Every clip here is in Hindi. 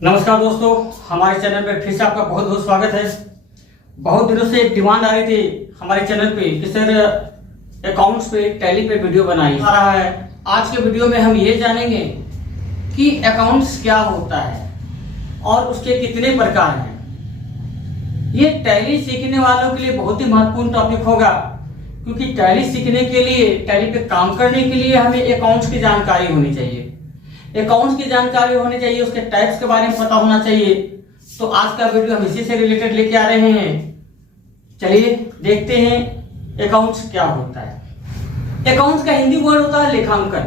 नमस्कार दोस्तों, हमारे चैनल पर फिर से आपका बहुत बहुत स्वागत है। बहुत दिनों से एक डिमांड आ रही थी हमारे चैनल पे कि सर अकाउंट्स पे टैली पे वीडियो बनाई आ रहा है। आज के वीडियो में हम ये जानेंगे कि अकाउंट्स क्या होता है और उसके कितने प्रकार हैं। ये टैली सीखने वालों के लिए बहुत ही महत्वपूर्ण टॉपिक होगा, क्योंकि टैली सीखने के लिए, टैली पे काम करने के लिए हमें अकाउंट्स की जानकारी होनी चाहिए। अकाउंट्स की जानकारी होनी चाहिए, उसके टाइप्स के बारे में पता होना चाहिए। तो आज का वीडियो हम इसी से रिलेटेड लेके आ रहे हैं। चलिए देखते हैं अकाउंट्स क्या होता है। अकाउंट्स का हिंदी वर्ड होता है लेखांकन।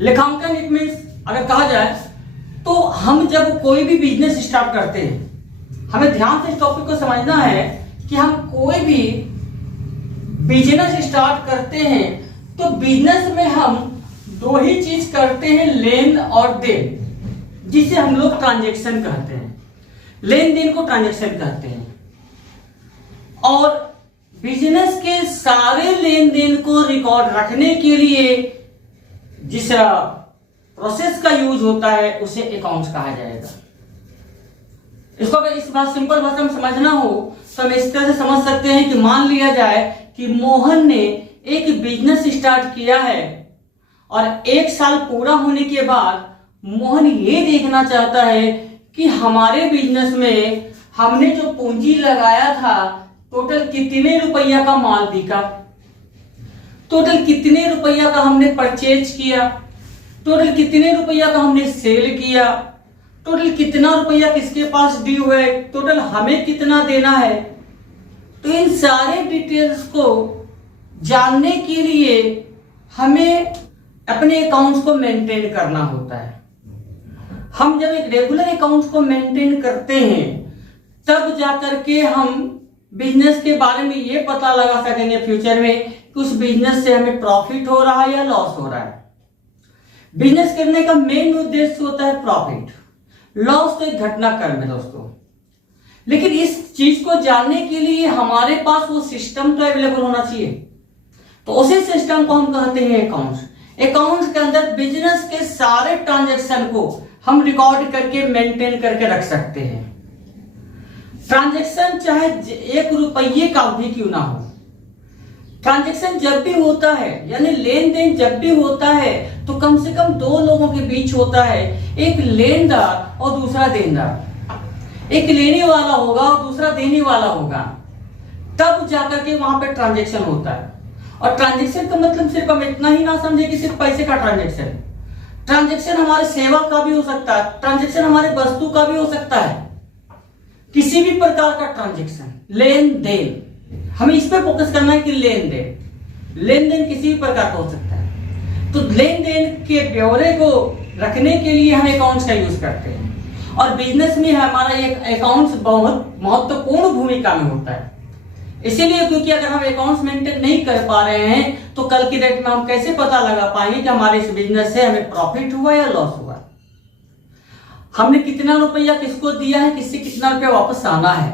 लेखांकन इट मींस, अगर कहा जाए तो हम जब कोई भी बिजनेस स्टार्ट करते हैं, हमें ध्यान से इस टॉपिक को समझना है कि हम कोई भी बिजनेस स्टार्ट करते हैं तो बिजनेस में हम दो ही चीज करते हैं, लेन और देन, जिसे हम लोग ट्रांजैक्शन कहते हैं। लेन देन को ट्रांजैक्शन कहते हैं। और बिजनेस के सारे लेन देन को रिकॉर्ड रखने के लिए जिस प्रोसेस का यूज होता है उसे अकाउंट्स कहा जाएगा। इसको अगर इस बात सिंपल भाषा में समझना हो तो हम इस तरह से समझ सकते हैं कि मान लिया जाए कि मोहन ने एक बिजनेस स्टार्ट किया है और 1 साल पूरा होने के बाद मोहन ये देखना चाहता है कि हमारे बिजनेस में हमने जो पूंजी लगाया था टोटल कितने रुपया का माल बिका, टोटल कितने रुपया का हमने परचेज किया, टोटल कितने रुपया का हमने सेल किया, टोटल कितना रुपया किसके पास ड्यू है, टोटल हमें कितना देना है। तो इन सारे डिटेल्स को जानने के लिए हमें अपने अकाउंट्स को मेंटेन करना होता है। हम जब एक रेगुलर अकाउंट्स को मेंटेन करते हैं तब जाकर के हम बिजनेस के बारे में ये पता लगा सकेंगे फ्यूचर में कि उस बिजनेस से हमें प्रॉफिट हो रहा है या लॉस हो रहा है। बिजनेस करने का मेन उद्देश्य होता है प्रॉफिट, लॉस तो एक घटनाक्रम है दोस्तों। लेकिन इस चीज को जानने के लिए हमारे पास वो सिस्टम तो अवेलेबल होना चाहिए। तो उसी सिस्टम को हम कहते हैं अकाउंट्स। अकाउंट्स के अंदर बिजनेस के सारे ट्रांजैक्शन को हम रिकॉर्ड करके मेंटेन करके रख सकते हैं। ट्रांजैक्शन चाहे 1 रुपये का भी क्यों ना हो, ट्रांजैक्शन जब भी होता है यानी लेन देन जब भी होता है तो कम से कम 2 लोगों के बीच होता है, एक लेनदार और दूसरा देनदार। एक लेने वाला होगा और दूसरा देने वाला होगा, तब जाकर के वहां पे ट्रांजैक्शन होता है। और ट्रांजैक्शन का मतलब सिर्फ हम इतना ही ना समझे कि सिर्फ पैसे का ट्रांजैक्शन। ट्रांजैक्शन हमारे सेवा का भी हो सकता है, ट्रांजैक्शन हमारे वस्तु का भी हो सकता है, किसी भी प्रकार का ट्रांजैक्शन, लेन देन। हमें इस पे फोकस करना है कि लेन देन किसी भी प्रकार का हो सकता है। तो लेन देन के ब्यौरे को रखने के लिए हम अकाउंट्स का यूज करते हैं। और बिजनेस में हमारा एक अकाउंट्स बहुत महत्वपूर्ण भूमिका में होता है। इसीलिए क्योंकि अगर हम अकाउंट्स मेंटेन नहीं कर पा रहे हैं तो कल की डेट में हम कैसे पता लगा पाएंगे कि हमारे इस बिजनेस से हमें प्रॉफिट हुआ या लॉस हुआ, हमने कितना रुपया किसको दिया है, किससे कितना रुपया वापस आना है।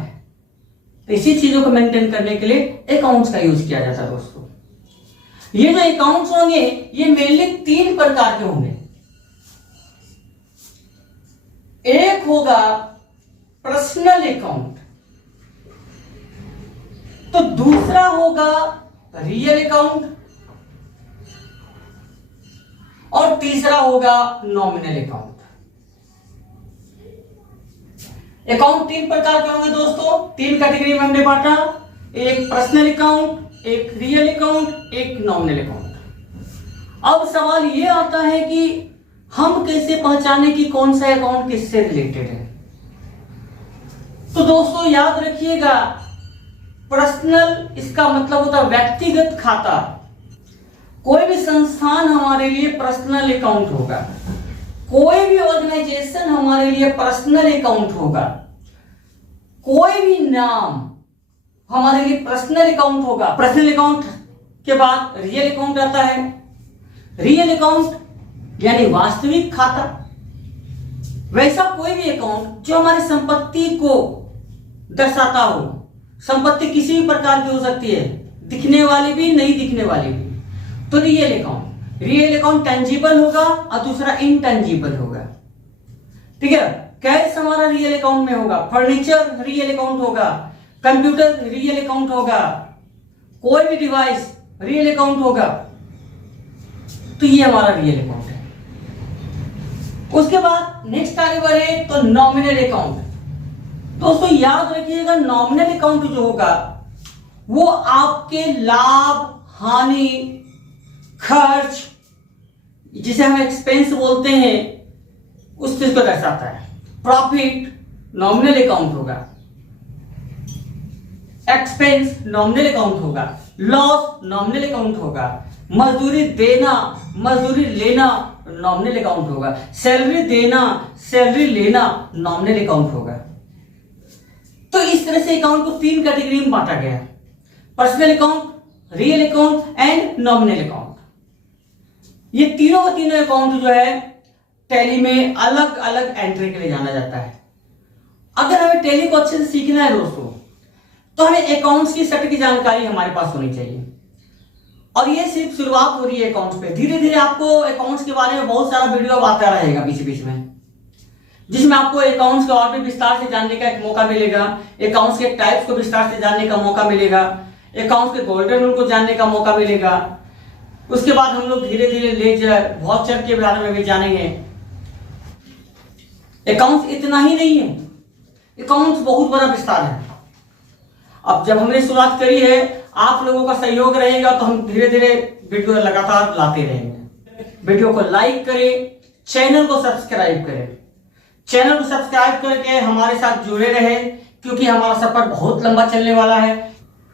तो इसी चीजों को मेंटेन करने के लिए अकाउंट्स का यूज किया जाता है दोस्तों। ये जो अकाउंट्स होंगे ये मेनली 3 प्रकार के होंगे। एक होगा पर्सनल अकाउंट, तो दूसरा होगा रियल अकाउंट और तीसरा होगा नॉमिनल अकाउंट। अकाउंट 3 प्रकार के होंगे दोस्तों, 3 कैटेगरी में हमने बांटा, एक पर्सनल अकाउंट, एक रियल अकाउंट, एक नॉमिनल अकाउंट। अब सवाल ये आता है कि हम कैसे पहचाने कि कौन सा अकाउंट किससे रिलेटेड है। तो दोस्तों याद रखिएगा, पर्सनल इसका मतलब होता है व्यक्तिगत खाता। कोई भी संस्थान हमारे लिए पर्सनल अकाउंट होगा, कोई भी ऑर्गेनाइजेशन हमारे लिए पर्सनल अकाउंट होगा, कोई भी नाम हमारे लिए पर्सनल अकाउंट होगा। पर्सनल अकाउंट के बाद रियल अकाउंट आता है। रियल अकाउंट यानी वास्तविक खाता, वैसा कोई भी अकाउंट जो हमारी संपत्ति को दर्शाता हो। संपत्ति किसी भी प्रकार की हो सकती है, दिखने वाली भी, नहीं दिखने वाली भी। तो रियल अकाउंट टेंजिबल होगा और दूसरा इनटेंजिबल होगा। ठीक है। कैश हमारा रियल अकाउंट में होगा, फर्नीचर रियल अकाउंट होगा, कंप्यूटर रियल अकाउंट होगा, कोई भी डिवाइस रियल अकाउंट होगा। तो ये हमारा रियल अकाउंट है। उसके बाद नेक्स्ट आगे बढ़े तो नॉमिनल अकाउंट। दोस्तों याद रखिएगा, नॉमिनल अकाउंट जो होगा वो आपके लाभ, हानि, खर्च, जिसे हम एक्सपेंस बोलते हैं, उस चीज को दर्शाता है। प्रॉफिट नॉमिनल अकाउंट होगा, एक्सपेंस नॉमिनल अकाउंट होगा, लॉस नॉमिनल अकाउंट होगा, मजदूरी देना, मजदूरी लेना नॉमिनल अकाउंट होगा, सैलरी देना, सैलरी लेना नॉमिनल अकाउंट होगा। तो इस तरह से अकाउंट को 3 कैटेगरी में बांटा गया है: personal account, real account and nominal account. ये तीनों का तीनों अकाउंट जो है टैली में अलग अलग एंट्री के लिए जाना जाता है। अगर हमें टैली को अच्छे से सीखना है दोस्तों, तो हमें अकाउंट्स की सटीक जानकारी हमारे पास होनी चाहिए। और ये सिर्फ शुरुआत हो रही है अकाउंट्स पे। धीरे धीरे आपको अकाउंट्स के बारे में बहुत सारा वीडियो आता रहेगा बीच बीच में, जिसमें आपको अकाउंट्स के और भी विस्तार से जानने का एक मौका मिलेगा, अकाउंट्स के टाइप्स को विस्तार से जानने का मौका मिलेगा, अकाउंट्स के गोल्डन रूल को जानने का मौका मिलेगा। उसके बाद हम लोग धीरे धीरे लेजर, वाउचर के बारे में भी जानेंगे। अकाउंट्स इतना ही नहीं है, अकाउंट्स बहुत बड़ा विस्तार है। अब जब हमने शुरुआत करी है, आप लोगों का सहयोग रहेगा तो हम धीरे धीरे वीडियो लगातार लाते रहेंगे। वीडियो को लाइक करें, चैनल को सब्सक्राइब करें। चैनल को सब्सक्राइब करके हमारे साथ जुड़े रहे, क्योंकि हमारा सफर बहुत लंबा चलने वाला है।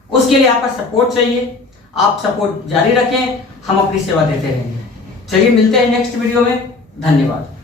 उसके लिए आपका सपोर्ट चाहिए, आप सपोर्ट जारी रखें, हम अपनी सेवा देते रहेंगे। चलिए मिलते हैं नेक्स्ट वीडियो में। धन्यवाद।